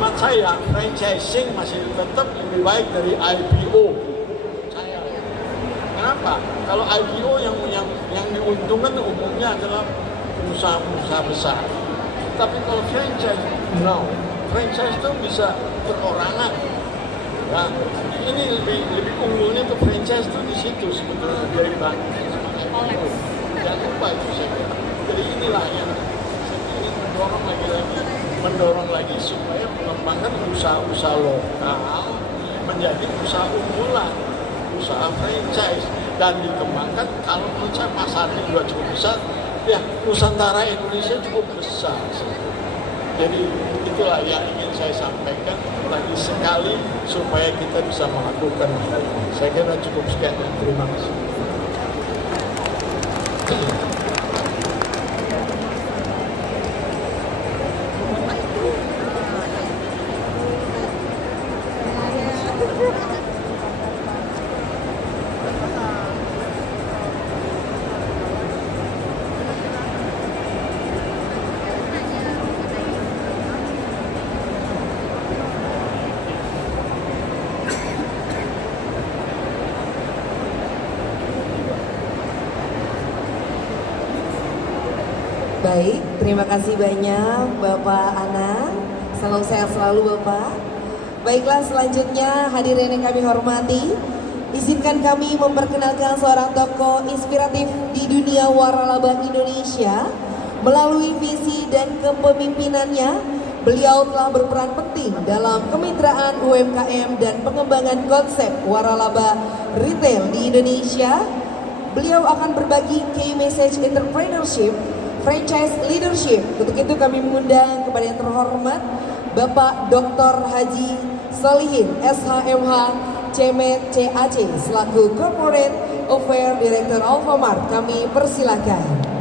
hemat saya, franchising masih tetap lebih baik dari IPO. Saya. Kenapa? Kalau IPO yang diuntungkan umumnya adalah pengusaha-pengusaha besar. Tapi kalau franchise, no. Franchise itu bisa perorangan. Ya, ini lebih unggulnya tuh franchise itu di situ sebetulnya dari bank. Jangan lupa itu saya. Jadi inilah yang saya ingin mendorong lagi supaya mengembangkan usaha-usaha lokal menjadi usaha unggulan, usaha franchise dan dikembangkan. Kalau menurut saya pasarnya juga cukup besar. Ya, Nusantara Indonesia cukup besar. Jadi itulah yang ingin saya sampaikan lagi sekali supaya kita bisa melakukan hal ini. Saya kira cukup sekian. Terima kasih. Baik, terima kasih banyak Bapak Ana. Salam sehat selalu Bapak. Baiklah, selanjutnya hadirin yang kami hormati, izinkan kami memperkenalkan seorang tokoh inspiratif di dunia waralaba Indonesia. Melalui visi dan kepemimpinannya, beliau telah berperan penting dalam kemitraan UMKM dan pengembangan konsep waralaba retail di Indonesia. Beliau akan berbagi key message entrepreneurship, franchise leadership. Untuk itu kami mengundang kepada yang terhormat Bapak Dr. Haji Solihin SHMH Cemet CAC selaku Corporate Affairs Director Alfamart. Kami persilakan.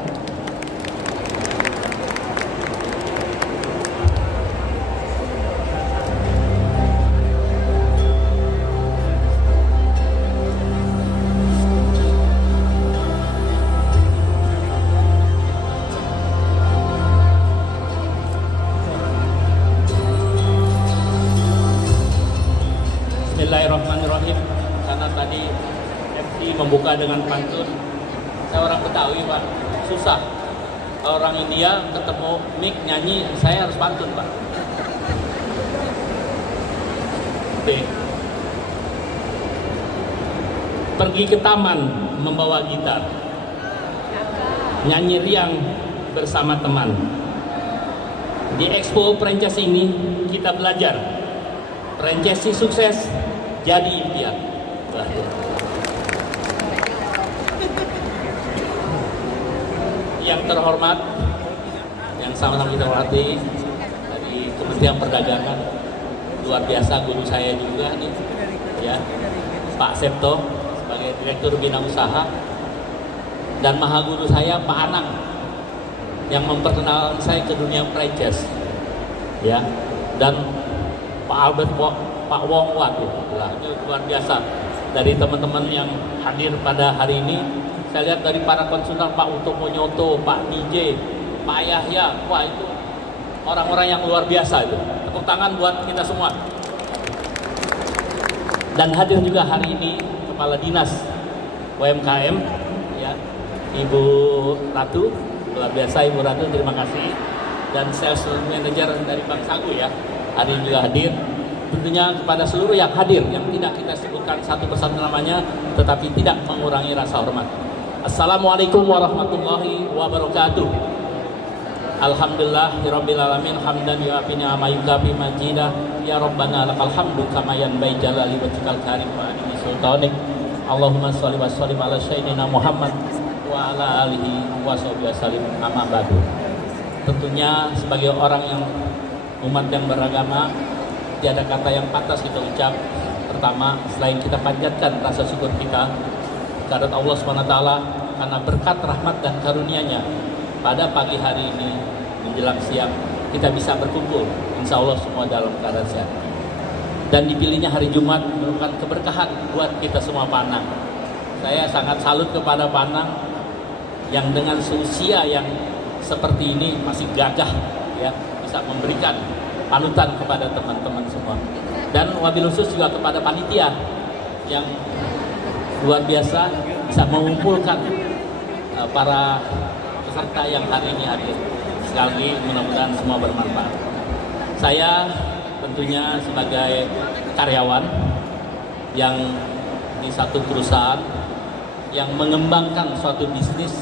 Bismillahirrahmanirrahim. Karena tadi FD membuka dengan pantun, saya orang Betawi Pak, susah. Orang India ketemu mic nyanyi, saya harus pantun Pak. Oke. Pergi ke taman membawa gitar, nyanyi riang bersama teman. Di Expo Franchise ini kita belajar franchise sukses jadi impian. Yang terhormat, yang sama-sama kita hormati dari Kementerian Perdagangan, luar biasa guru saya juga nih, ya Pak Septo sebagai Direktur Bina Usaha, dan maha guru saya Pak Anang yang memperkenalkan saya ke dunia franchise, ya, dan Pak Albert, Pak Wong, waduh, itu luar biasa. Dari teman-teman yang hadir pada hari ini, saya lihat dari para konsultan, Pak Utomo Nyoto, Pak DJ, Pak Yahya, wah itu orang-orang yang luar biasa itu. Tepuk tangan buat kita semua. Dan hadir juga hari ini Kepala Dinas UMKM, ya, Ibu Ratu, luar biasa Ibu Ratu, terima kasih. Dan Sales Manager dari Bank Sagu, ya, hari ini juga hadir. Tentunya kepada seluruh yang hadir, yang tidak kita sebutkan satu persatu namanya, tetapi tidak mengurangi rasa hormat. Assalamualaikum warahmatullahi wabarakatuh. Alhamdulillahirabbil alamin, hamdan yu'afi ni'ama yukafi majidah, ya rabbana lakal hamdu kama yanbai jalali wajhikal karim wa adimi sultanik. Allahumma sholli wa sallim ala sayyidina Muhammad wa ala alihi wa sahbihi wasallim, amma ba'du. Tentunya sebagai orang yang umat yang beragama, tiada kata yang pantas kita ucap. Pertama, selain kita panjatkan rasa syukur kita kehadirat Allah SWT karena berkat rahmat dan karunia-Nya, pada pagi hari ini menjelang siang kita bisa berkumpul, insya Allah semua dalam keadaan sehat. Dan dipilihnya hari Jumat merupakan keberkahan buat kita semua Panang. Saya sangat salut kepada Panang yang dengan seusia yang seperti ini masih gagah, ya, bisa memberikan panutan kepada teman-teman semua. Dan wabil khusus juga kepada panitia yang luar biasa bisa mengumpulkan para peserta yang hari ini hadir. Sekali lagi mudah-mudahan semua bermanfaat. Saya tentunya sebagai karyawan yang di satu perusahaan yang mengembangkan suatu bisnis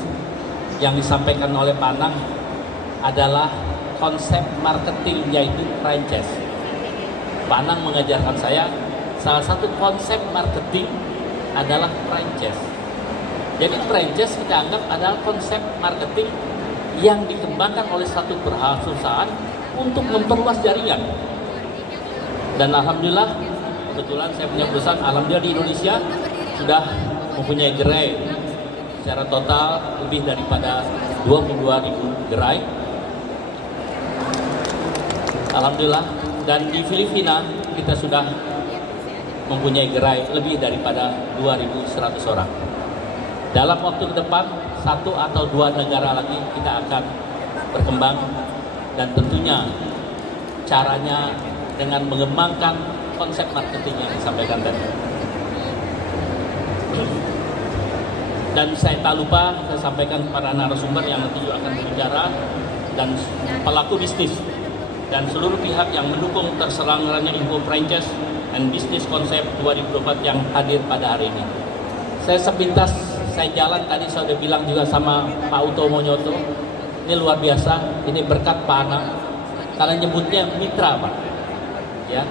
yang disampaikan oleh Pak Anang adalah konsep marketing, yaitu franchise. Pak Anang mengajarkan saya salah satu konsep marketing adalah franchise. Jadi franchise kita anggap adalah konsep marketing yang dikembangkan oleh satu perusahaan untuk memperluas jaringan. Dan alhamdulillah, kebetulan saya punya perusahaan, alhamdulillah di Indonesia sudah mempunyai gerai secara total lebih daripada 22.000 gerai. Alhamdulillah. Dan di Filipina kita sudah mempunyai gerai lebih daripada 2.100 orang. Dalam waktu ke depan, 1 atau 2 negara lagi kita akan berkembang, dan tentunya caranya dengan mengembangkan konsep marketing yang disampaikan tadi. Dan saya tak lupa saya sampaikan kepada narasumber yang nanti juga akan berbicara, dan pelaku bisnis dan seluruh pihak yang mendukung terselenggaranya Info Franchise and Business Concept 2024 yang hadir pada hari ini. Saya sepintas saya jalan tadi, saya udah bilang juga sama Pak Utomo Nyoto, ini luar biasa, ini berkat Pak Anang, karena nyebutnya mitra, Pak. Ya,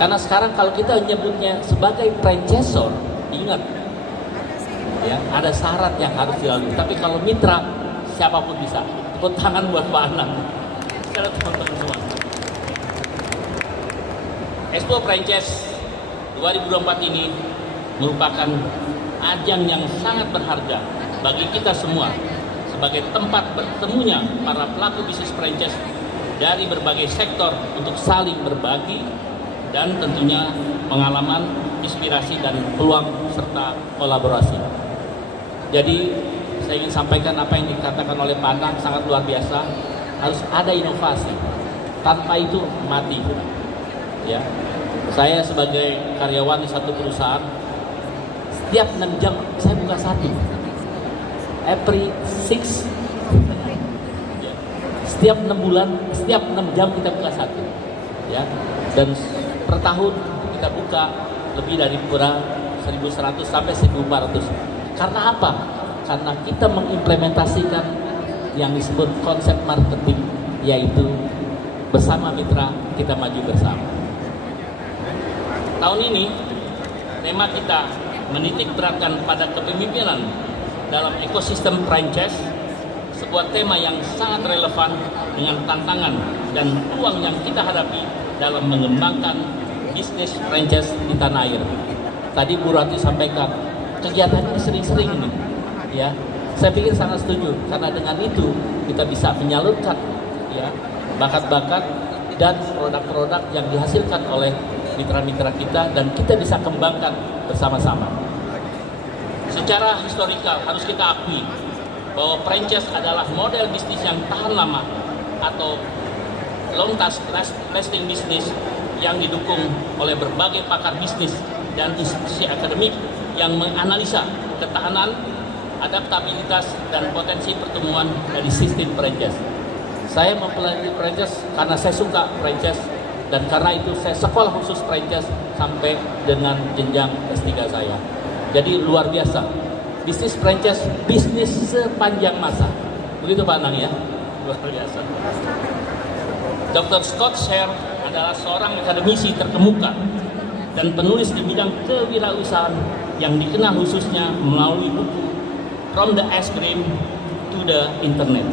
karena sekarang kalau kita nyebutnya sebagai franchisor, ingat, ya, ada syarat yang harus dilalui. Tapi kalau mitra, siapapun bisa. Tepuk tangan buat Pak Anang. Sekarang teman-teman semua. Expo Franchise 2024 ini merupakan ajang yang sangat berharga bagi kita semua sebagai tempat bertemunya para pelaku bisnis franchise dari berbagai sektor untuk saling berbagi dan tentunya pengalaman, inspirasi, dan peluang serta kolaborasi. Jadi saya ingin sampaikan apa yang dikatakan oleh Pak Anang sangat luar biasa. Harus ada inovasi. Tanpa itu mati. Ya, saya sebagai karyawan di satu perusahaan, setiap 6 jam saya buka satu. Every 6. Ya. Setiap 6 bulan, setiap 6 jam kita buka satu. Ya. Dan per tahun kita buka lebih dari kurang 1.100 sampai 1.400. Karena apa? Karena kita mengimplementasikan yang disebut konsep marketing, yaitu bersama mitra kita maju bersama. Tahun ini tema kita menitik beratkan pada kepemimpinan dalam ekosistem franchise, sebuah tema yang sangat relevan dengan tantangan dan peluang yang kita hadapi dalam mengembangkan bisnis franchise di tanah air. Tadi Bu Rati sampaikan, kegiatan ini sering-sering nih, ya. Saya pikir sangat setuju, karena dengan itu kita bisa menyalurkan, ya, bakat-bakat dan produk-produk yang dihasilkan oleh mitra-mitra kita, dan kita bisa kembangkan bersama-sama. Secara historikal harus kita akui bahwa franchise adalah model bisnis yang tahan lama atau long lasting bisnis yang didukung oleh berbagai pakar bisnis dan institusi akademik yang menganalisa ketahanan, adaptabilitas, dan potensi pertumbuhan dari sistem franchise. Saya mempelajari franchise karena saya suka franchise, dan karena itu saya sekolah khusus franchise sampai dengan jenjang S3 saya. Jadi luar biasa. Bisnis franchise, bisnis sepanjang masa. Begitu Pak Anang, ya? Luar biasa. Dr. Scott Share adalah seorang akademisi terkemuka dan penulis di bidang kewirausahaan yang dikenal khususnya melalui buku From the Ice Cream to the Internet,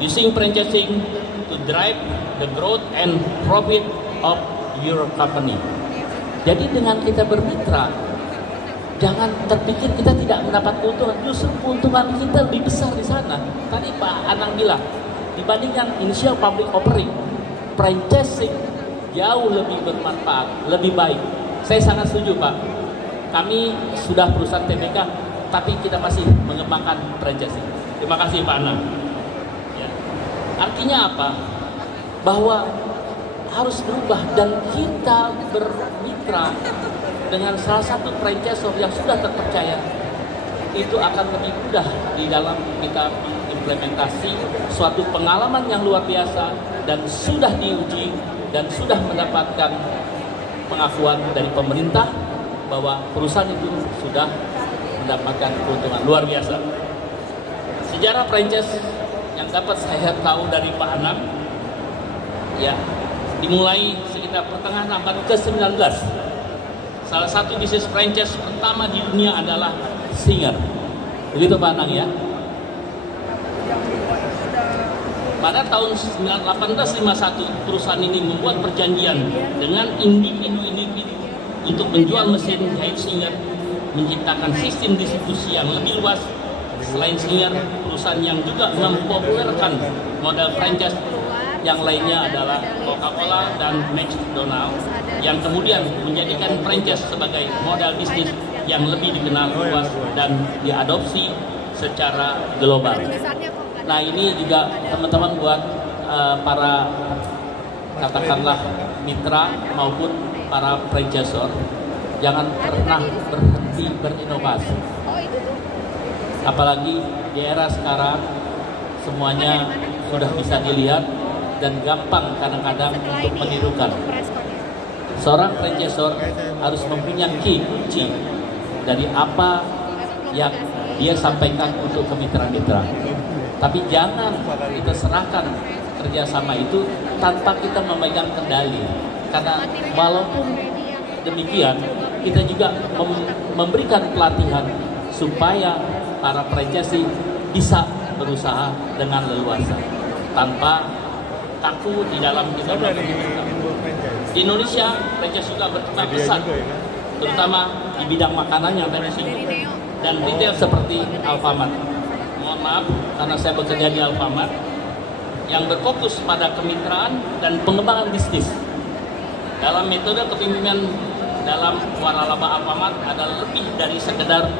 Using Franchising to Drive the Growth and Profit of Your Company. Jadi dengan kita bermitra, jangan terpikir kita tidak mendapat keuntungan. Justru keuntungan kita lebih besar di sana. Tadi Pak Anang bilang, dibandingkan initial public offering, franchising jauh lebih bermanfaat, lebih baik. Saya sangat setuju, Pak. Kami sudah perusahaan TBK, tapi kita masih mengembangkan franchising. Terima kasih Pak Anang. Ya. Artinya apa? Bahwa harus berubah dan kita bermitra dengan salah satu franchisor yang sudah terpercaya. Itu akan lebih mudah di dalam kita mengimplementasi suatu pengalaman yang luar biasa dan sudah diuji dan sudah mendapatkan pengakuan dari pemerintah bahwa perusahaan itu sudah mendapatkan keuntungan luar biasa. Sejarah franchise yang dapat saya tahu dari Pak Anam, ya, dimulai sekitar pertengahan abad ke-19. Salah satu bisnis franchise pertama di dunia adalah Singer. Begitu Pak Anang ya. Pada tahun 1851 perusahaan ini membuat perjanjian dengan individu-individu untuk menjual mesin jahit Singer, menciptakan sistem distribusi yang lebih luas. Selain Singer, perusahaan yang juga mempopulerkan model franchise yang lainnya adalah Coca-Cola dan McDonald, yang kemudian menjadikan franchise sebagai modal bisnis yang lebih dikenal luas dan diadopsi secara global. Nah, ini juga teman-teman buat para katakanlah mitra maupun para franchisor, jangan pernah berhenti berinovasi. Apalagi di era sekarang semuanya sudah bisa dilihat dan gampang kadang-kadang untuk menirukan. Seorang franchisor harus mempunyai kunci dari apa yang dia sampaikan untuk ke mitra-mitra. Tapi jangan kita serahkan kerjasama itu tanpa kita memegang kendali. Karena walaupun demikian, kita juga memberikan pelatihan supaya para franchisee bisa berusaha dengan leluasa tanpa kaku di dalam kita melakukan. Di Indonesia, franchise juga berkembang pesat, terutama di bidang makanan yang tadi disinggung dan retail seperti Alfamart. Mohon maaf karena saya bekerja di Alfamart yang berfokus pada kemitraan dan pengembangan bisnis. Dalam metode kepemimpinan dalam waralaba Alfamart adalah lebih dari sekedar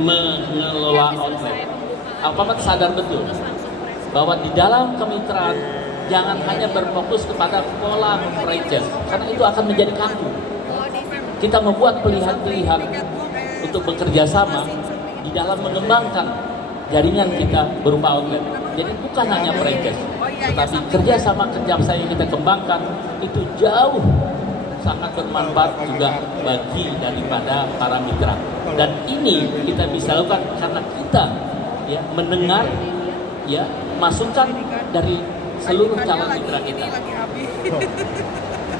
mengelola outlet. Alfamart sadar betul bahwa di dalam kemitraan jangan hanya berfokus kepada pola franchise karena itu akan menjadi kaku. Kita membuat pilihan-pilihan untuk bekerja sama di dalam mengembangkan jaringan kita berupa outlet. Jadi bukan hanya franchise, tetapi kerjasama yang kita kembangkan itu jauh sangat bermanfaat juga bagi daripada para mitra. Dan ini kita bisa lakukan karena kita ya mendengar ya masukan dari seluruh calon mitra kita.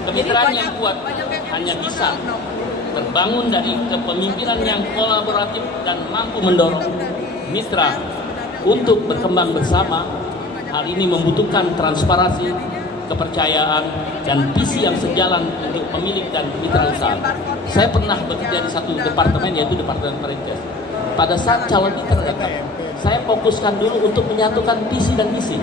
Kemitraan yang kuat hanya bisa terbangun dari kepemimpinan yang kolaboratif dan mampu mendorong mitra untuk berkembang bersama. Hal ini membutuhkan transparansi, kepercayaan, dan visi yang sejalan untuk pemilik dan mitra usaha. Saya pernah bekerja di satu departemen, yaitu departemen franchise. Pada saat calon mitra datang, saya fokuskan dulu untuk menyatukan visi dan misi.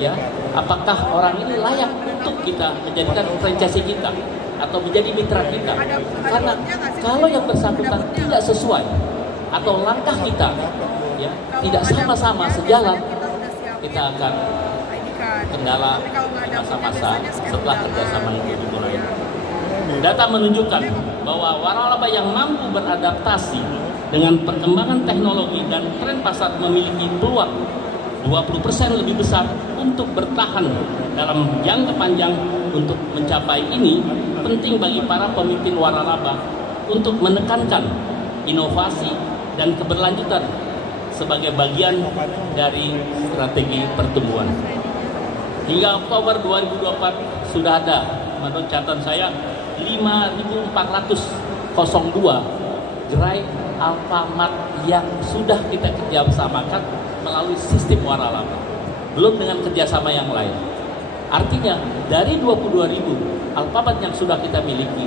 Ya, apakah orang ini layak untuk kita menjadikan franchise kita atau menjadi mitra kita? Karena kalau yang bersangkutan tidak sesuai atau langkah kita ya tidak sama-sama sejalan, kita akan kendala di masa-masa setelah kerjasama itu dimulai. Data menunjukkan bahwa waralaba yang mampu beradaptasi dengan perkembangan teknologi dan tren pasar memiliki peluang 20% lebih besar untuk bertahan dalam jangka panjang. Untuk mencapai ini penting bagi para pemimpin waralaba untuk menekankan inovasi dan keberlanjutan sebagai bagian dari strategi pertumbuhan. Hingga Oktober 2024 sudah ada menurut catatan saya 5.402 gerai Alfamart yang sudah kita kerjasamakan melalui sistem waralaba, belum dengan kerjasama yang lain. Artinya dari 22.000 Alfamart yang sudah kita miliki,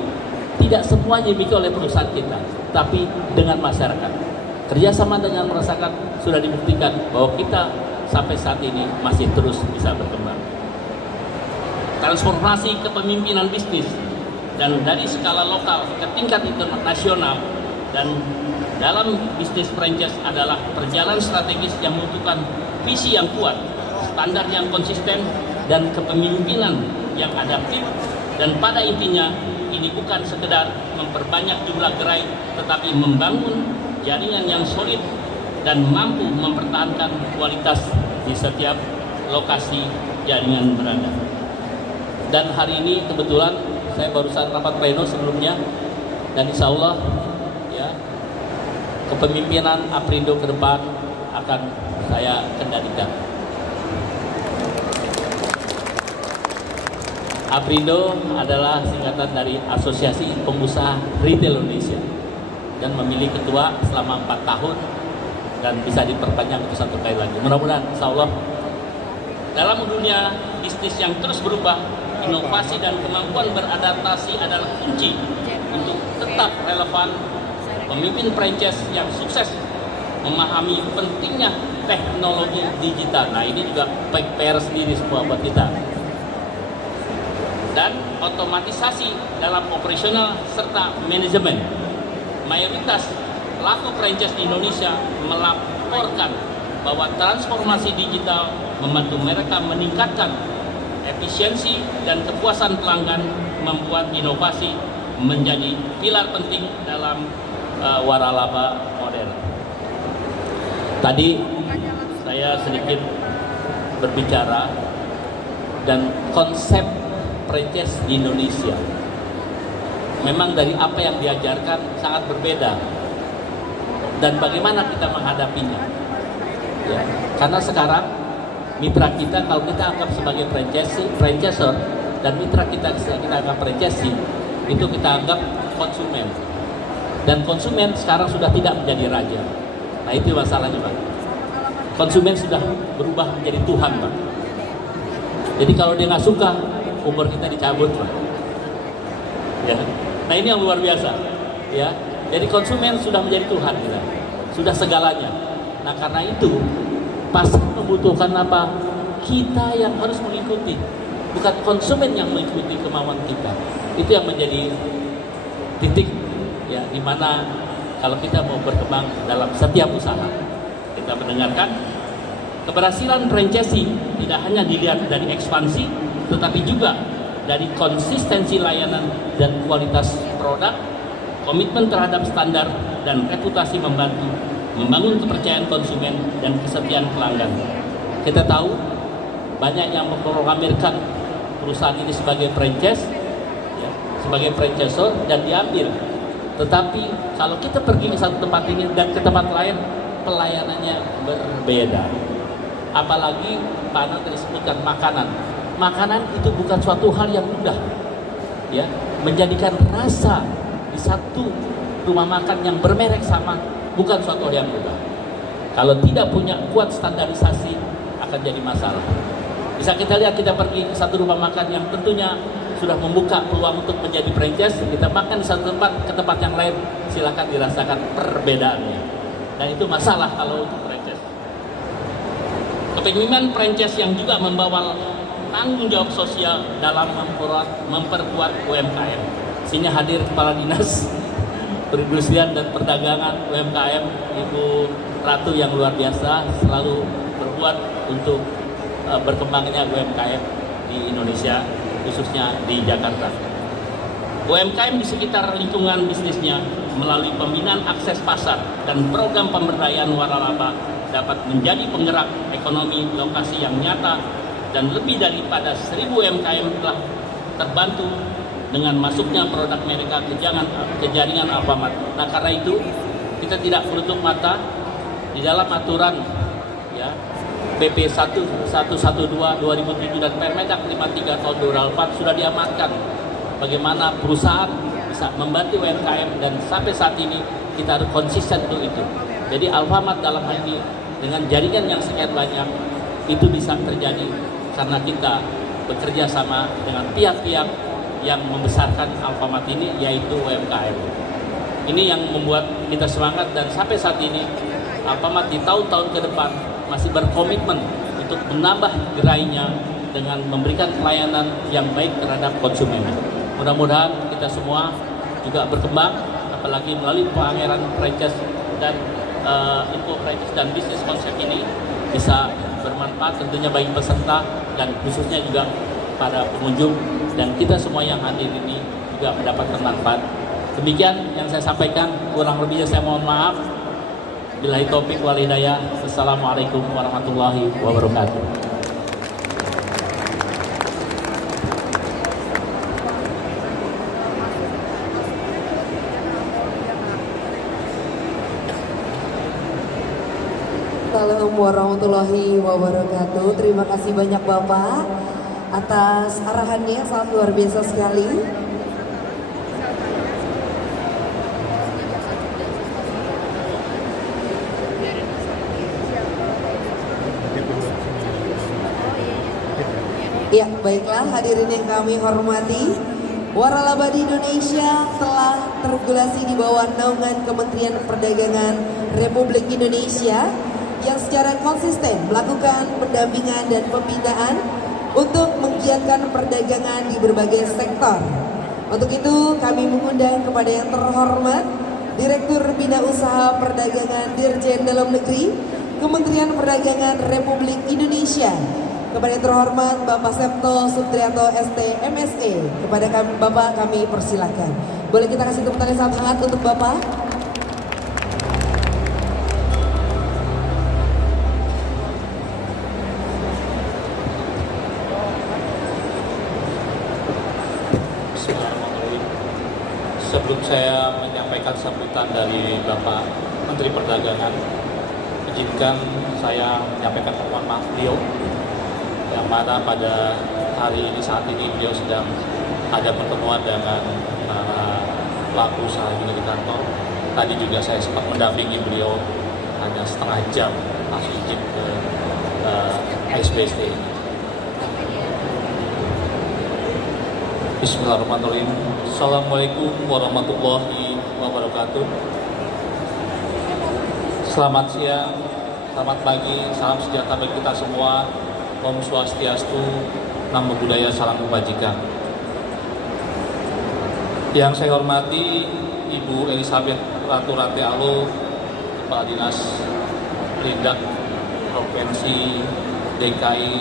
tidak semuanya dimiliki oleh perusahaan kita, tapi dengan masyarakat. Kerjasama dengan masyarakat sudah dibuktikan bahwa kita sampai saat ini masih terus bisa berkembang. Transformasi kepemimpinan bisnis dan dari skala lokal ke tingkat internasional dan dalam bisnis franchise adalah perjalanan strategis yang membutuhkan visi yang kuat, standar yang konsisten, dan kepemimpinan yang adaptif Dan pada intinya ini bukan sekedar memperbanyak jumlah gerai, tetapi membangun jaringan yang solid dan mampu mempertahankan kualitas di setiap lokasi jaringan berada. Dan hari ini kebetulan saya barusan rapat pleno sebelumnya, dan insya Allah ya, kepemimpinan Aprindo ke depan akan saya kendalikan. Aprindo adalah singkatan dari Asosiasi Pengusaha Retail Indonesia dan memilih ketua selama 4 tahun dan bisa diperpanjang untuk 1 kali lagi. Mudah-mudahan insya Allah dalam dunia bisnis yang terus berubah, inovasi dan kemampuan beradaptasi adalah kunci untuk tetap relevan. Pemimpin franchise yang sukses memahami pentingnya teknologi digital. Nah, ini juga PR sendiri semua buat kita. Dan otomatisasi dalam operasional serta manajemen. Mayoritas pelaku franchise di Indonesia melaporkan bahwa transformasi digital membantu mereka meningkatkan efisiensi dan kepuasan pelanggan, membuat inovasi menjadi pilar penting dalam waralaba modern. Tadi saya sedikit berbicara dan konsep franchise di Indonesia memang dari apa yang diajarkan sangat berbeda, dan bagaimana kita menghadapinya ya. Karena sekarang mitra kita, kalau kita anggap sebagai franchisor, dan mitra kita anggap franchisee, itu kita anggap konsumen, dan konsumen sekarang sudah tidak menjadi raja. Nah, itu masalahnya, Pak. Konsumen sudah berubah menjadi Tuhan, Pak. Jadi kalau dia nggak suka, umur kita dicabut, Pak. Ya. Nah, ini yang luar biasa, ya. Jadi konsumen sudah menjadi Tuhan kita, sudah segalanya. Nah, karena itu pasti membutuhkan apa? Kita yang harus mengikuti, bukan konsumen yang mengikuti kemauan kita. Itu yang menjadi titik, ya, dimana kalau kita mau berkembang dalam setiap usaha. Kita mendengarkan keberhasilan franchisee tidak hanya dilihat dari ekspansi, tetapi juga dari konsistensi layanan dan kualitas produk, komitmen terhadap standar, dan reputasi membantu membangun kepercayaan konsumen dan kesetiaan pelanggan. Kita tahu banyak yang memproklamirkan perusahaan ini sebagai franchise, ya, sebagai franchisor dan diambil. Tetapi kalau kita pergi ke satu tempat ini dan ke tempat lain, pelayanannya berbeda. Apalagi Pak Anang tadi sebutkan makanan. Makanan itu bukan suatu hal yang mudah, ya. Menjadikan rasa di satu rumah makan yang bermerek sama bukan suatu hal yang mudah. Kalau tidak punya kuat standarisasi akan jadi masalah. Bisa kita lihat, kita pergi ke satu rumah makan yang tentunya sudah membuka peluang untuk menjadi franchise, kita makan di satu tempat ke tempat yang lain, silakan dirasakan perbedaannya. Dan itu masalah kalau untuk franchise. Kepemimpinan franchise yang juga membawa tanggung jawab sosial dalam memperkuat UMKM. Sini hadir Kepala Dinas Perindustrian dan Perdagangan UMKM, Ibu Ratu, yang luar biasa selalu berbuat untuk berkembangnya UMKM di Indonesia, khususnya di Jakarta. UMKM di sekitar lingkungan bisnisnya melalui pembinaan akses pasar dan program pemberdayaan waralaba dapat menjadi penggerak ekonomi lokasi yang nyata, dan lebih daripada 1.000 UMKM telah terbantu dengan masuknya produk mereka ke jaringan Alfamart. Nah, karena itu kita tidak menutup mata di dalam aturan, ya, PP 1112/2007 dan Permendak 53 tahun 2004 sudah diamankan bagaimana perusahaan bisa membantu UMKM, dan sampai saat ini kita harus konsisten untuk itu. Jadi Alfamart dalam hal ini dengan jaringan yang sekian banyak itu bisa terjadi karena kita bekerja sama dengan pihak-pihak yang membesarkan Alfamart ini, yaitu UMKM. Ini yang membuat kita semangat, dan sampai saat ini Alfamart di tahun-tahun ke depan masih berkomitmen untuk menambah gerainya dengan memberikan pelayanan yang baik terhadap konsumen. Mudah-mudahan kita semua juga berkembang, apalagi melalui pameran franchise dan info franchise dan bisnis konsep ini bisa bermanfaat tentunya bagi peserta dan khususnya juga pada pengunjung dan kita semua yang hadir ini juga mendapatkan manfaat. Demikian yang saya sampaikan, kurang lebihnya saya mohon maaf. Billahi taufik wal hidayah. Wassalamualaikum warahmatullahi wabarakatuh. Assalamualaikum warahmatullahi wabarakatuh. Terima kasih banyak Bapak atas arahannya, sangat luar biasa sekali. Ya, baiklah hadirin yang kami hormati, Waralaba di Indonesia telah terregulasi di bawah naungan Kementerian Perdagangan Republik Indonesia yang secara konsisten melakukan pendampingan dan pembinaan untuk menggiatkan perdagangan di berbagai sektor. Untuk itu kami mengundang kepada yang terhormat Direktur Bina Usaha Perdagangan Dirjen Dalam Negeri Kementerian Perdagangan Republik Indonesia, kepada yang terhormat Bapak Septo Sutrianto ST MSE. Kepada Bapak kami persilahkan. Boleh kita kasih tepuk tangan sangat hangat untuk Bapak? Sebelum saya menyampaikan sambutan dari Bapak Menteri Perdagangan, izinkan saya menyampaikan permohonan maaf beliau, yang mana pada hari ini saat ini beliau sedang ada pertemuan dengan pelaku usaha juga di kantor. Tadi juga saya sempat mendampingi beliau hanya setengah jam langsung izin ke SBSD ini. Bismillahirrahmanirrahim. Assalamualaikum warahmatullahi wabarakatuh. Selamat siang, selamat pagi, salam sejahtera bagi kita semua. Om Swastiastu, Namo Buddhaya, salam kebajikan. Yang saya hormati Ibu Elizabeth Ratu Rate Alo, Kepala Dinas Perindak Provinsi DKI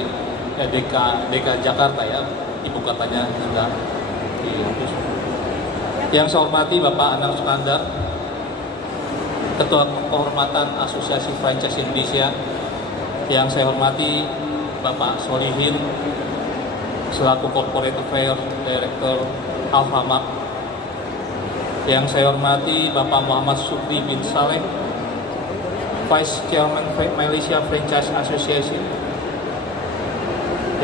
Jakarta ya, ibu katanya juga. Yang saya hormati Bapak Anang Sukandar, Ketua Kehormatan Asosiasi Franchise Indonesia. Yang saya hormati Bapak Solihin selaku Corporate Affairs Director Alfamart. Yang saya hormati Bapak Muhammad Supri bin Saleh, Vice Chairman Malaysia Franchise Association.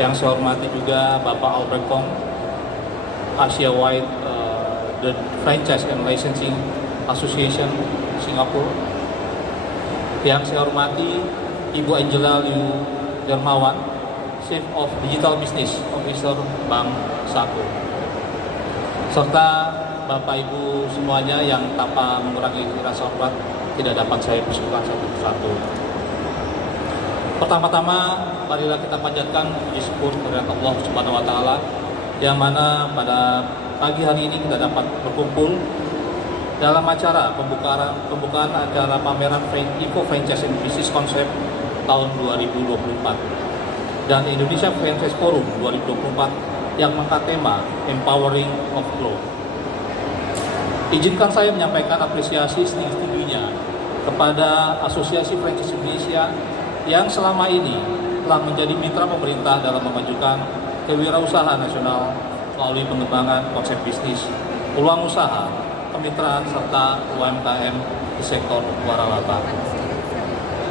Yang saya hormati juga Bapak Albert Kong, Asia Wide the Franchise and Licensing Association Singapura. Yang saya hormati Ibu Angela Liu Dermawan, Chief of Digital Business Officer Bank Sako, serta Bapak Ibu semuanya yang tanpa mengurangi rasa hormat tidak dapat saya persilakan satu persatu. Pertama-tama marilah kita panjatkan puji syukur kepada Allah Subhanahu wa taala yang mana pada pagi hari ini kita dapat berkumpul dalam acara pembukaan acara pameran Eco Franchise and Business Concept tahun 2024 dan Indonesia Franchise Forum 2024 yang mengangkat tema Empowering of Growth. Izinkan saya menyampaikan apresiasi setinggi-tingginya kepada Asosiasi Franchise Indonesia yang selama ini telah menjadi mitra pemerintah dalam memajukan kewirausahaan nasional melalui pengembangan konsep bisnis, peluang usaha, kemitraan, serta UMKM di sektor waralaba.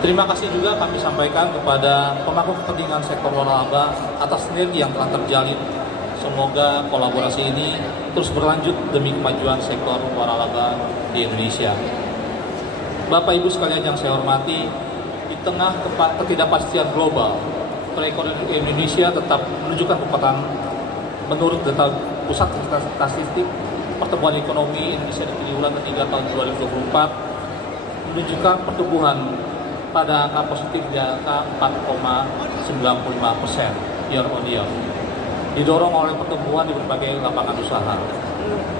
Terima kasih juga kami sampaikan kepada pemangku kepentingan sektor waralaba atas sinergi yang telah terjalin. Semoga kolaborasi ini terus berlanjut demi kemajuan sektor waralaba di Indonesia. Bapak Ibu sekalian yang saya hormati, di tengah ketidakpastian global, perekonomian Indonesia tetap menunjukkan kekuatan. Menurut data Pusat Statistik, pertumbuhan ekonomi Indonesia di triwulan ketiga tahun 2024 menunjukkan pertumbuhan pada angka positif di angka 4,95% year on year, didorong oleh pertumbuhan di berbagai lapangan usaha.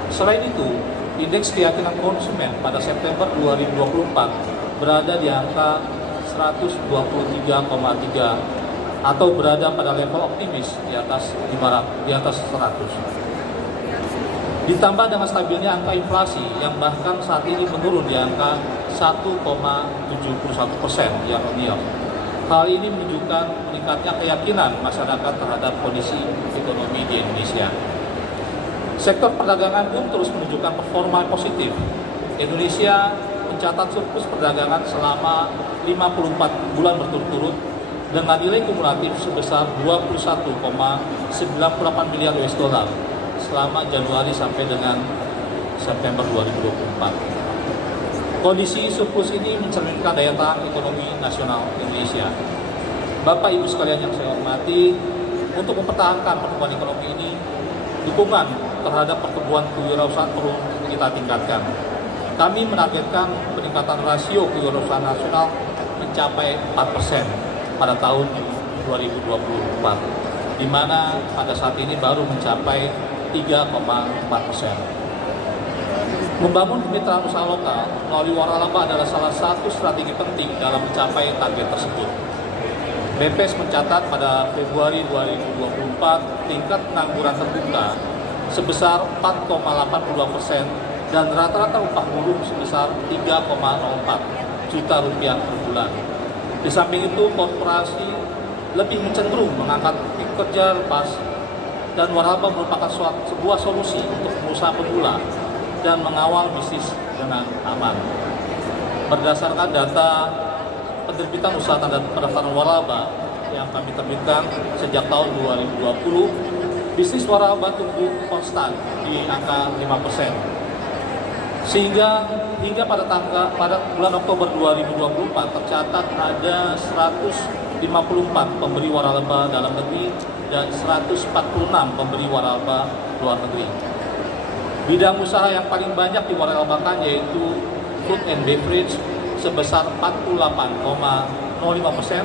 Selain itu, indeks keyakinan konsumen pada September 2024 berada di angka 123,3 atau berada pada level optimis di atas 100. Ditambah dengan stabilnya angka inflasi yang bahkan saat ini menurun di angka 1,71% year-on-year. Hal ini menunjukkan meningkatnya keyakinan masyarakat terhadap kondisi ekonomi di Indonesia. Sektor perdagangan pun terus menunjukkan performa positif. Indonesia mencatat surplus perdagangan selama 54 bulan berturut-turut dengan nilai kumulatif sebesar 21,98 miliar US dollar selama Januari sampai dengan September 2024. Kondisi surplus ini mencerminkan daya tahan ekonomi nasional Indonesia. Bapak Ibu sekalian yang saya hormati, untuk mempertahankan pertumbuhan ekonomi ini, dukungan terhadap pertumbuhan kewirausahaan perlu kita tingkatkan. Kami menargetkan peningkatan rasio kewirausahaan nasional mencapai 4% pada tahun 2024, di mana pada saat ini baru mencapai 3,4%. Membangun kemitraan usaha lokal melalui waralaba adalah salah satu strategi penting dalam mencapai target tersebut. BPS mencatat pada Februari 2024 tingkat pengangguran terbuka sebesar 4,82% dan rata-rata upah buruh sebesar 3,04 juta rupiah per bulan. Di samping itu, korporasi lebih cenderung mengangkat pekerja lepas dan waralaba merupakan sebuah solusi untuk pengusaha pemula dan mengawal bisnis dengan aman. Berdasarkan data penerbitan usaha tanda pendaftaran waralaba yang kami terbitkan sejak tahun 2020, bisnis waralaba tumbuh konstan di angka 5%. Sehingga hingga pada bulan Oktober 2024 tercatat ada 154 pemberi waralaba dalam negeri dan 146 pemberi waralaba luar negeri. Bidang usaha yang paling banyak diwaralabakan yaitu food and beverage sebesar 48,05%,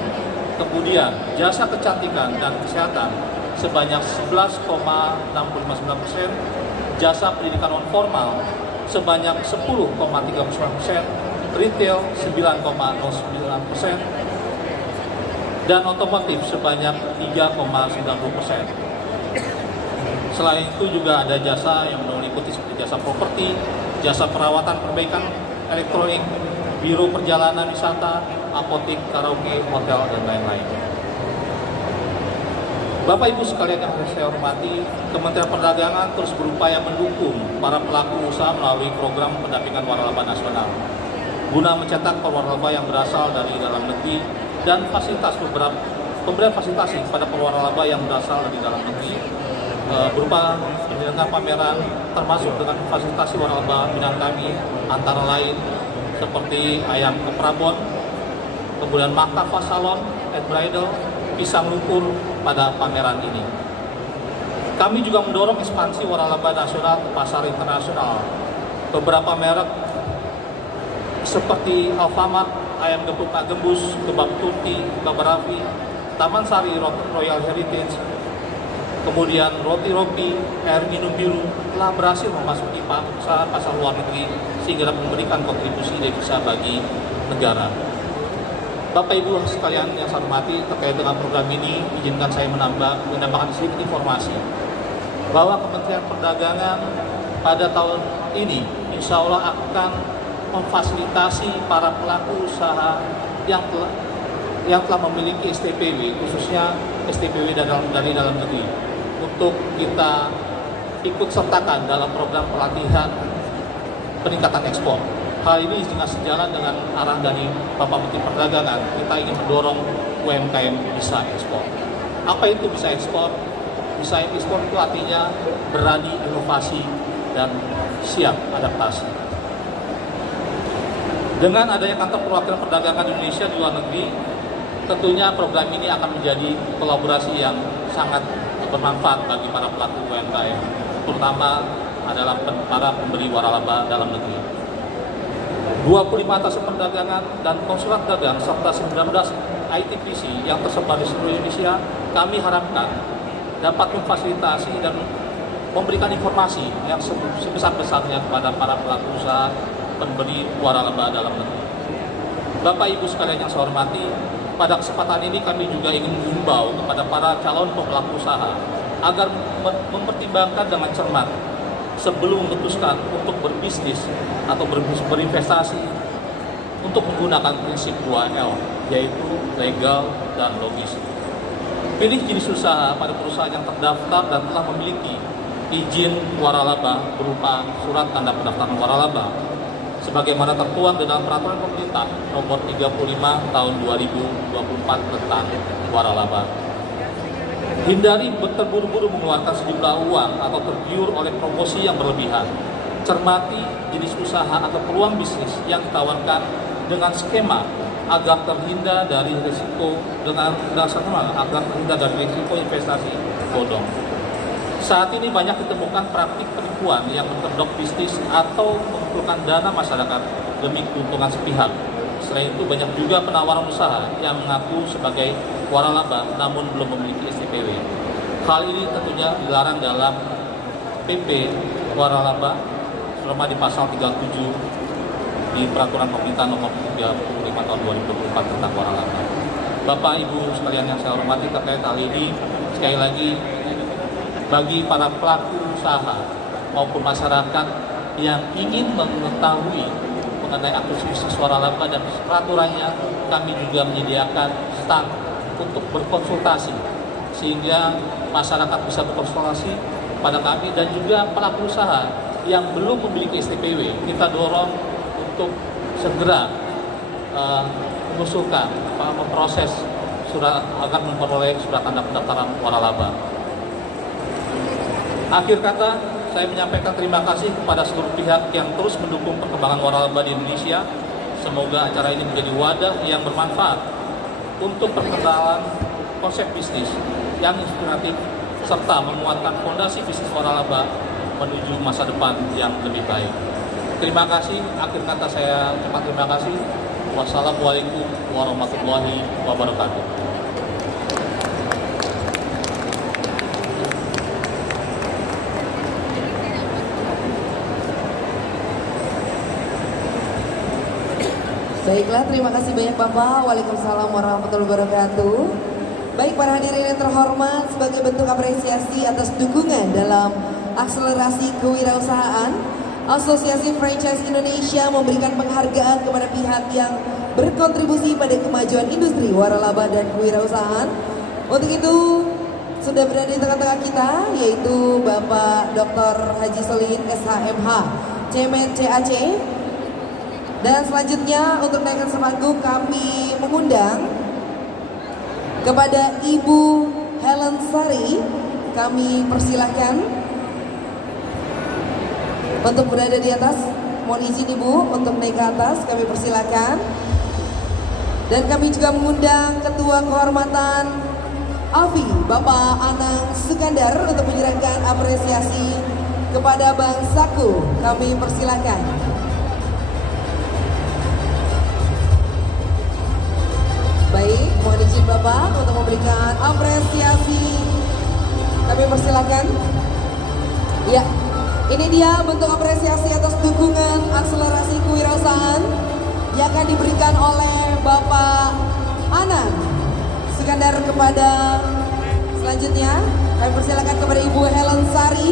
kemudian jasa kecantikan dan kesehatan sebanyak 11,659%, jasa pendidikan non formal sebanyak 10,39%, retail 9,09%, dan otomotif sebanyak 3,90%. Selain itu juga ada jasa yang meliputi seperti jasa properti, jasa perawatan perbaikan elektronik, biro perjalanan wisata, apotek, karaoke, hotel, dan lain-lain. Bapak Ibu sekalian yang saya hormati, Kementerian Perdagangan terus berupaya mendukung para pelaku usaha melalui program pendampingan waralaba nasional guna mencetak waralaba yang berasal dari dalam negeri dan pemberian fasilitasi kepada waralaba yang berasal dari dalam negeri berupa penyelenggaraan pameran termasuk dengan fasilitasi waralaba bidang kami antara lain seperti ayam ke Prabon, kemudian Maktafa Salon and Bridal, pisang lumpur pada pameran ini. Kami juga mendorong ekspansi waralaba nasional ke pasar internasional. Beberapa merek seperti Alfamart, ayam gepuk Pak Gembus, kebab Turki, kebab Raffi, Taman Sari Royal Heritage, kemudian roti Ropi, air minum biru telah berhasil memasuki pasar luar negeri sehingga dapat memberikan kontribusi devisa bagi negara. Bapak Ibu sekalian yang saya hormati, terkait dengan program ini, izinkan saya menambahkan sedikit informasi bahwa Kementerian Perdagangan pada tahun ini insya Allah akan memfasilitasi para pelaku usaha yang telah memiliki STPW, khususnya STPW dari dalam negeri, untuk kita ikut sertakan dalam program pelatihan peningkatan ekspor. Hal ini juga sejalan dengan arah dari Bapak Menteri Perdagangan. Kita ingin mendorong UMKM bisa ekspor. Apa itu bisa ekspor? Bisa ekspor itu artinya berani inovasi dan siap adaptasi. Dengan adanya kantor perwakilan perdagangan Indonesia di luar negeri, tentunya program ini akan menjadi kolaborasi yang sangat bermanfaat bagi para pelaku UMKM, terutama adalah para pemberi waralaba dalam negeri. 25 atas perdagangan dan konsulat dagang serta 19 ITPC yang tersebar di seluruh Indonesia, kami harapkan dapat memfasilitasi dan memberikan informasi yang sebesar-besarnya kepada para pelaku usaha pemberi waralaba dalam negeri. Bapak Ibu sekalian yang saya hormati, Pada kesempatan ini kami juga ingin mengimbau kepada para calon pelaku usaha agar mempertimbangkan dengan cermat sebelum memutuskan untuk berbisnis atau berinvestasi untuk menggunakan prinsip 2L, yaitu legal dan logis. Pilih jenis usaha pada perusahaan yang terdaftar dan telah memiliki izin waralaba berupa surat tanda pendaftaran waralaba sebagaimana tertuang di dalam peraturan pemerintah nomor 35 tahun 2024 tentang waralaba. Hindari terburu-buru mengeluarkan sejumlah uang atau tergiur oleh promosi yang berlebihan. Cermati jenis usaha atau peluang bisnis yang ditawarkan dengan skema agar terhindar dari risiko investasi bodong. Saat ini banyak ditemukan praktik penipuan yang berkedok bisnis atau mengumpulkan dana masyarakat demi keuntungan sepihak. Selain itu banyak juga penawaran usaha yang mengaku sebagai waralaba namun belum memiliki STPW. Hal ini tentunya dilarang dalam PP waralaba selama di pasal 37 di peraturan pemerintah nomor 35 tahun 2024 tentang waralaba. Bapak Ibu sekalian yang saya hormati, terkait hal ini sekali lagi bagi para pelaku usaha maupun masyarakat yang ingin mengetahui mengenai akuisisi waralaba dan peraturannya, kami juga menyediakan stand untuk berkonsultasi sehingga masyarakat bisa berkonsultasi pada kami dan juga pelaku usaha yang belum memiliki STPW. Kita dorong untuk segera mengusulkan, memproses surat agar memperoleh surat tanda pendaftaran waralaba. Akhir kata, saya menyampaikan terima kasih kepada seluruh pihak yang terus mendukung perkembangan waralaba di Indonesia. Semoga acara ini menjadi wadah yang bermanfaat untuk perkenalan konsep bisnis yang inspiratif serta menguatkan fondasi bisnis waralaba menuju masa depan yang lebih baik. Terima kasih. Akhir kata saya ucapkan terima kasih. Wassalamualaikum warahmatullahi wabarakatuh. Baiklah, terima kasih banyak Bapak. Waalaikumsalam warahmatullahi wabarakatuh. Baik para hadirin yang terhormat, sebagai bentuk apresiasi atas dukungan dalam akselerasi kewirausahaan, Asosiasi Franchise Indonesia memberikan penghargaan kepada pihak yang berkontribusi pada kemajuan industri waralaba dan kewirausahaan. Untuk itu sudah berada di tengah-tengah kita, yaitu Bapak Dr. Haji Solihin SHMH, Cemen CAC. Dan selanjutnya untuk naikkan sepanggung kami mengundang kepada Ibu Helen Sari. Kami persilahkan untuk berada di atas. Mohon izin Ibu untuk naik ke atas, kami persilahkan. Dan kami juga mengundang Ketua Kehormatan AFI, Bapak Anang Sukandar, untuk menyerahkan apresiasi kepada Bang Saku. Kami persilahkan. Baik, mohon izin Bapak untuk memberikan apresiasi. Kami persilakan. Ya, ini dia bentuk apresiasi atas dukungan akselerasi kewirausahaan yang akan diberikan oleh Bapak Anang Sukandar kepada selanjutnya. Kami persilakan kepada Ibu Helen Sari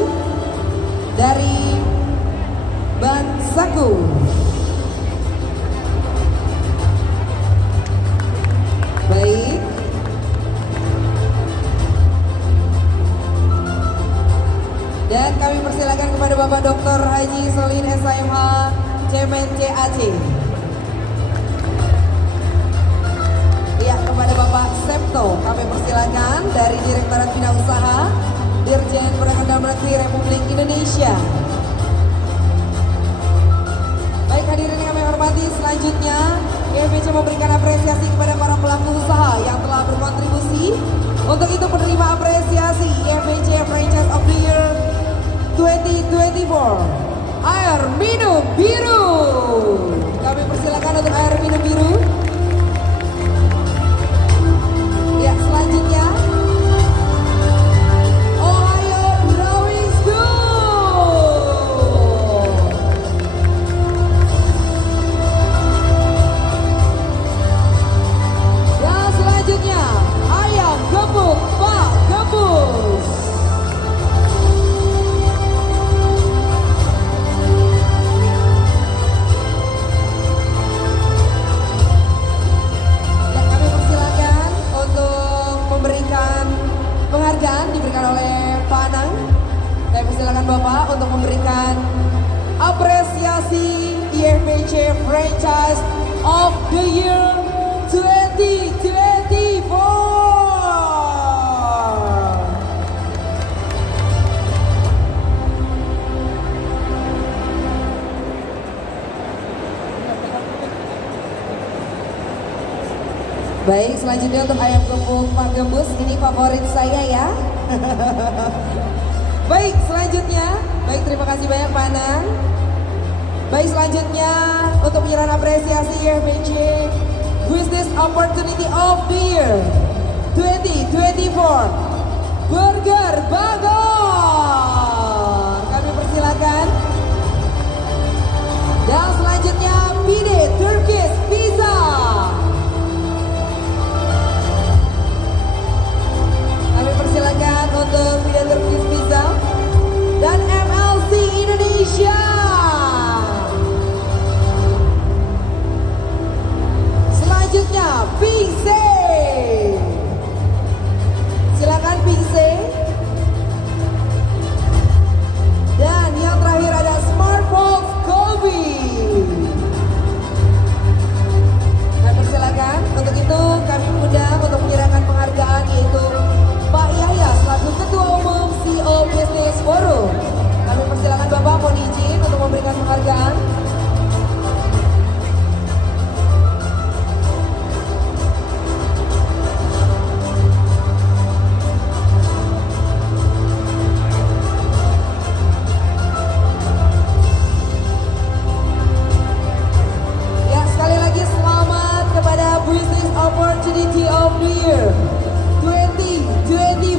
dari Bank Saku. Baik. Dan kami persilakan kepada Bapak Dr. Haji Solihin SHMH, Cemen CAC. Ya, kepada Bapak Septo kami persilakan dari Direktorat Bina Usaha, Dirjen Perdagangan Dalam Negeri Republik Indonesia. Baik hadirin yang kami hormati, selanjutnya IFBC memberikan apresiasi kepada para pelaku usaha yang telah berkontribusi. Untuk itu penerima apresiasi IFBC Franchise of the Year 2024, Air Minum Biru. Kami persilakan untuk Air Minum Biru. Ya, selanjutnya Ohio Drawing School. Dan YBC Franchise of the Year 2024. Baik, selanjutnya untuk ayam gembuk Pak Gembus, ini favorit saya ya. Baik, selanjutnya, baik terima kasih banyak Pak Anang. Baik, selanjutnya untuk penyerahan apresiasi YBC Business Opportunity of the Year 2024 Burger Bangor. Kami persilakan. Dan selanjutnya Pide Turkish Pizza. Kami persilakan untuk Pide Turkish Pizza dan MLC Indonesia. Selanjutnya Pingse. Silakan Pingse. Dan yang terakhir ada Smartphone Coffee. Kami persilakan. Untuk itu kami undang untuk menyerahkan penghargaan yaitu Pak Yahya selaku Ketua Umum CEO Business Forum. Kami persilakan Bapak mohon izin untuk memberikan penghargaan. Ya, sekali lagi selamat kepada Business Opportunity of the Year 2024.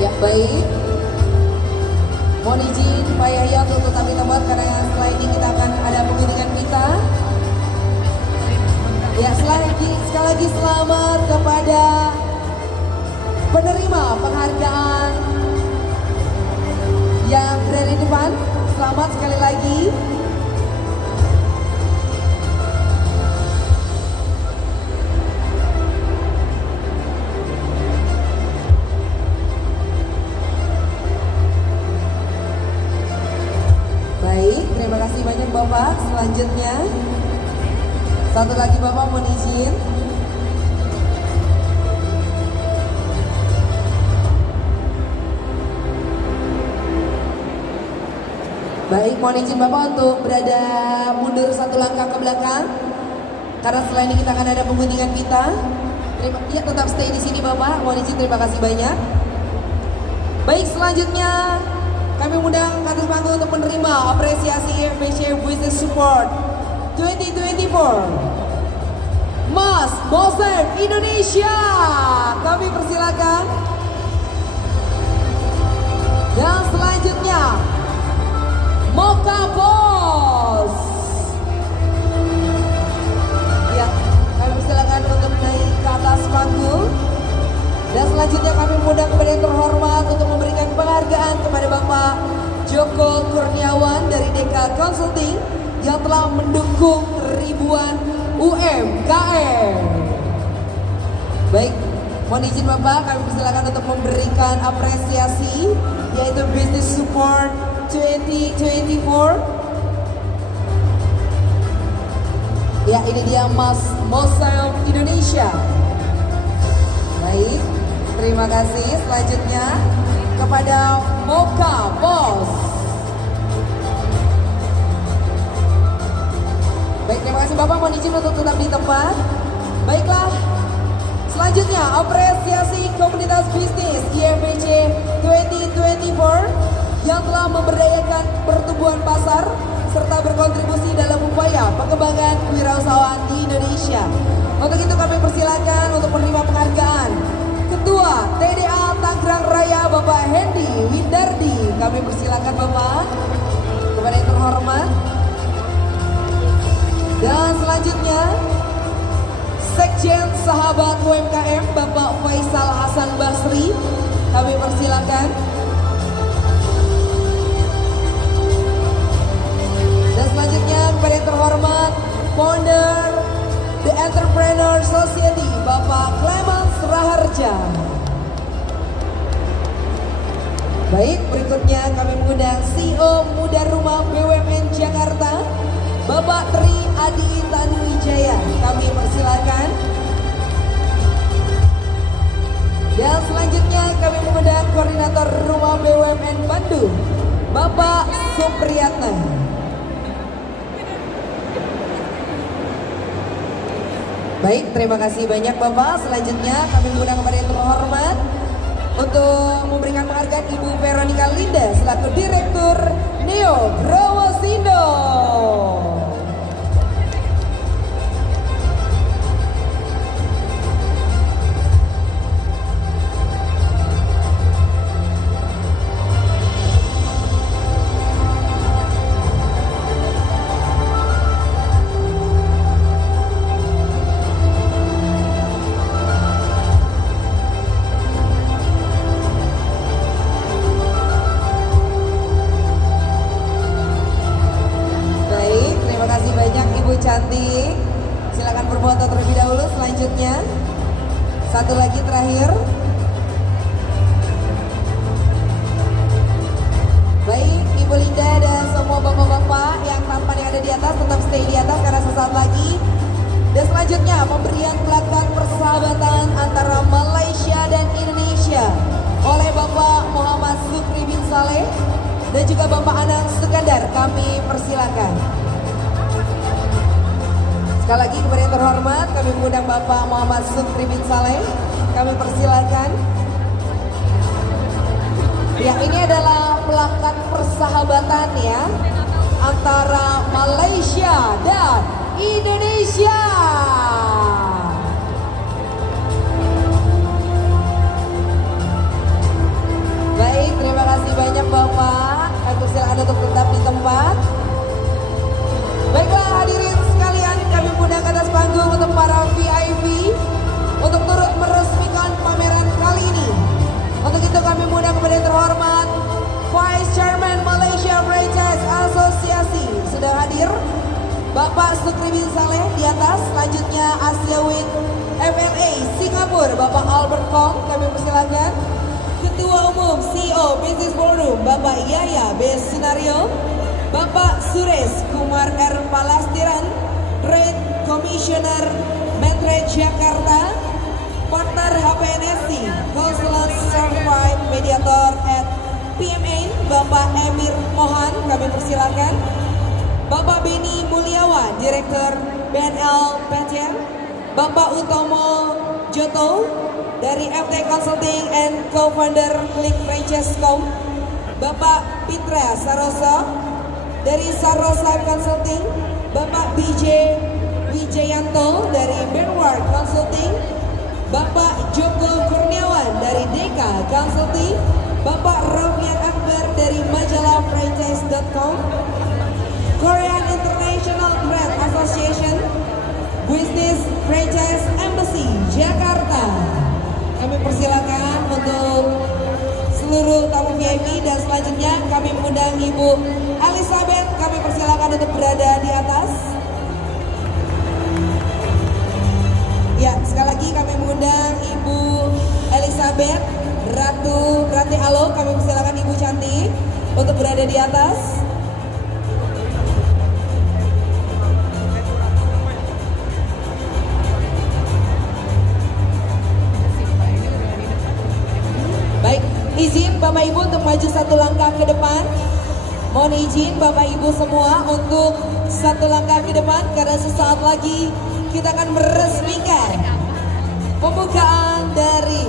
Ya, baik. Mohon izin Pak Yahya untuk tetap di tempat karena setelah ini kita akan ada pengundian pita. Ya, sekali lagi selamat kepada penerima penghargaan yang berada di depan. Selamat sekali lagi. Baik, terima kasih banyak Bapak. Selanjutnya, satu lagi Bapak mohon izin. Baik, mohon izin Bapak untuk berada mundur satu langkah ke belakang. Karena setelah ini kita akan ada pengundian pita. Ya, tetap stay di sini Bapak. Mohon izin, terima kasih banyak. Baik, selanjutnya kami undang ke atas panggung untuk menerima apresiasi YBC Business Support 2024 Mas Mosem Indonesia. Kami persilakan. Dan selanjutnya Mocha Boss. Ya, kami persilakan untuk naik ke atas panggung. Dan selanjutnya kami mengundang kepada yang terhormat untuk memberikan penghargaan kepada Bapak Joko Kurniawan dari DK Consulting yang telah mendukung ribuan UMKM. Baik, mohon izin Bapak, kami persilakan untuk memberikan apresiasi yaitu Business Support 2024. Ya, ini dia Mas Mosem Indonesia. Baik, terima kasih. Selanjutnya kepada Mocha Boss. Baik, terima kasih Bapak, mohon izin untuk tetap di tempat. Baiklah, selanjutnya apresiasi komunitas bisnis YBC 2024 yang telah memberdayakan pertumbuhan pasar serta berkontribusi dalam upaya pengembangan kewirausahaan di Indonesia. Untuk itu kami persilakan untuk menerima penghargaan Ketua TDA Tangerang Raya Bapak Hendy Windardi. Kami persilakan Bapak kepada yang terhormat. Dan selanjutnya Sekjen Sahabat UMKM Bapak Faisal Hasan Basri. Kami persilakan. Dan selanjutnya kepada yang terhormat Founder The Entrepreneur Society Bapak Clemens Raharja. Baik, berikutnya kami mengundang CEO Muda Rumah BUMN Jakarta, Bapak Tri Adi Tanuwijaya. Kami persilakan. Dan selanjutnya kami mengundang Koordinator Rumah BUMN Bandung, Bapak Supriyatna. Baik, terima kasih banyak Bapak. Selanjutnya kami mengundang kepada yang terhormat untuk memberikan penghargaan Ibu Veronica Linda selaku Direktur Neo Browosindo. Cantik, silakan berfoto terlebih dahulu. Selanjutnya satu lagi terakhir. Baik, Ibu Linda dan semua bapak-bapak yang tampan yang ada di atas tetap stay di atas karena sesaat lagi. Dan selanjutnya pemberian plakat persahabatan antara Malaysia dan Indonesia oleh Bapak Muhammad Sukri bin Saleh dan juga Bapak Anang Sukandar. Kami persilakan. Sekali lagi kepada yang terhormat kami mengundang Bapak Muhammad Sukri bin Saleh. Kami persilakan. Ya, ini adalah plakat persahabatan ya antara Malaysia dan Indonesia. Baik, terima kasih banyak Bapak. Kami persilakan untuk tetap di tempat. Baiklah hadirin sekalian, kami mengundang ke atas panggung untuk para VIP untuk turut meresmikan pameran kali ini. Untuk itu kami mengundang kepada yang terhormat Vice Chairman Malaysia Franchise Associasi sudah hadir, Bapak Sukri bin Saleh di atas. Selanjutnya Asia Week FLA Singapura, Bapak Albert Kong. Kami persilakan. Ketua Umum CEO Business Forum, Bapak Yaya B. Sunario. Bapak Suresh Kumar R. Palastiran, Trade Commissioner Mentrade Jakarta, Partner HPNSC, Consulant Certified Mediator at PMA, Bapak Emir Mohan, kami persilakan. Bapak Beni Mulyawan, Direktur BNL Patent, Bapak Utomo Joto dari FT Consulting and Co-founder Click Franchise.com, Bapak Pitra Sarosa dari Sarosa Consulting, Bapak BJ Wijayanto dari Benward Consulting, Bapak Joko Kurniawan dari Deka Consulting, Bapak Rofian Akbar dari majalah franchise.com, Korean International Trade Association, Business Franchise Embassy Jakarta. Kami persilakan untuk seluruh tamu VIP dan selanjutnya kami mengundang Ibu Elizabeth. Kami persilakan untuk berada di atas. Ya, sekali lagi kami mengundang Ibu Elizabeth Ratu Ranti Alo. Kami persilakan Ibu cantik untuk berada di atas. Baik, izin Bapak Ibu untuk maju satu langkah ke depan. Mohon izin Bapak Ibu semua untuk satu langkah ke depan karena sesaat lagi kita akan meresmikan pembukaan dari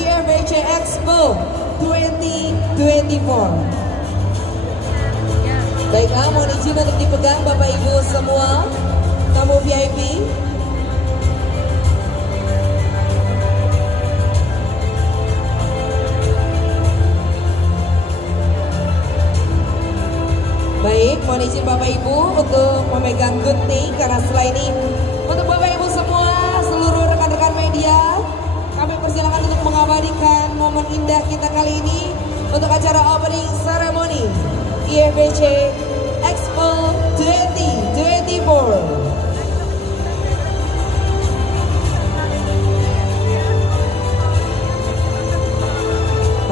IFBC Expo 2024. Baiklah, mohon izin untuk dipegang Bapak Ibu semua tamu VIP. Baik, mohon izin Bapak Ibu untuk memegang gunting karena setelah ini untuk Bapak Ibu semua, seluruh rekan-rekan media, kami persilakan untuk mengabadikan momen indah kita kali ini untuk acara opening ceremony IFBC Expo 2024.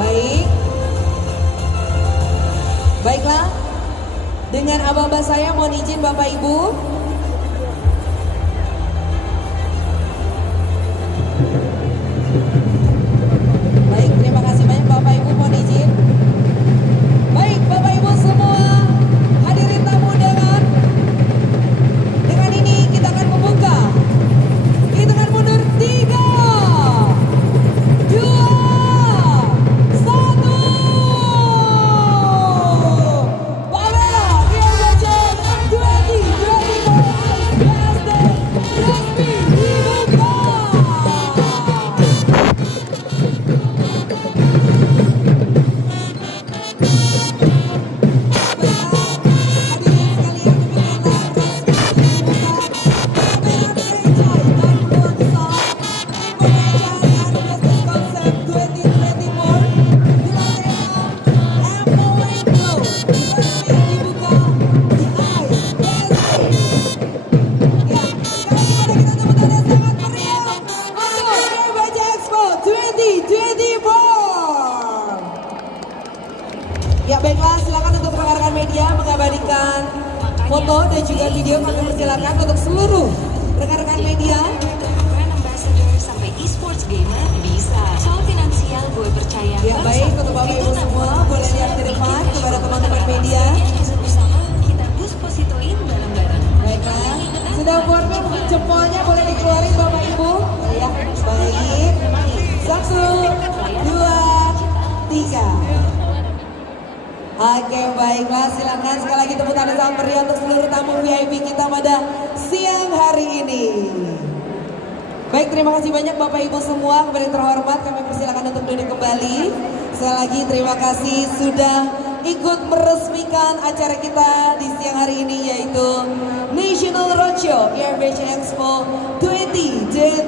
Baik, Dengan abang-abang saya mohon izin Bapak Ibu. Baik, terima kasih banyak Bapak Ibu, mohon izin. Baik, Bapak Ibu semua, hadirin tamu undangan. Dengan ini kita akan membuka hitungan mundur 3, 2, 1. Pamela Rio Gojek 2024 Nasdem resmi dibuka. Ya baiklah, silakan untuk rekan-rekan media mengabadikan foto dan juga video. Kami persilakan untuk seluruh rekan-rekan media. Brand ambassador sampai e-sports gamer bisa. Soal finansial gue percaya. Ya baik, untuk Bapak Ibu semua boleh lihat ke depan kepada teman-teman media. Bersama kita boost positoin bareng-bareng. Baiklah, sudah formnya mungkin jempolnya boleh dikeluarin Bapak Ibu. Ya baik, 1, 2, 3. Oke baiklah, silakan sekali lagi tepuk tangan sangat meriah untuk seluruh tamu VIP kita pada siang hari ini. Baik, terima kasih banyak Bapak Ibu semua. Kepada yang terhormat kami persilakan untuk duduk kembali. Sekali lagi terima kasih sudah ikut meresmikan acara kita di siang hari ini, yaitu National Roadshow Airbase Expo 2024.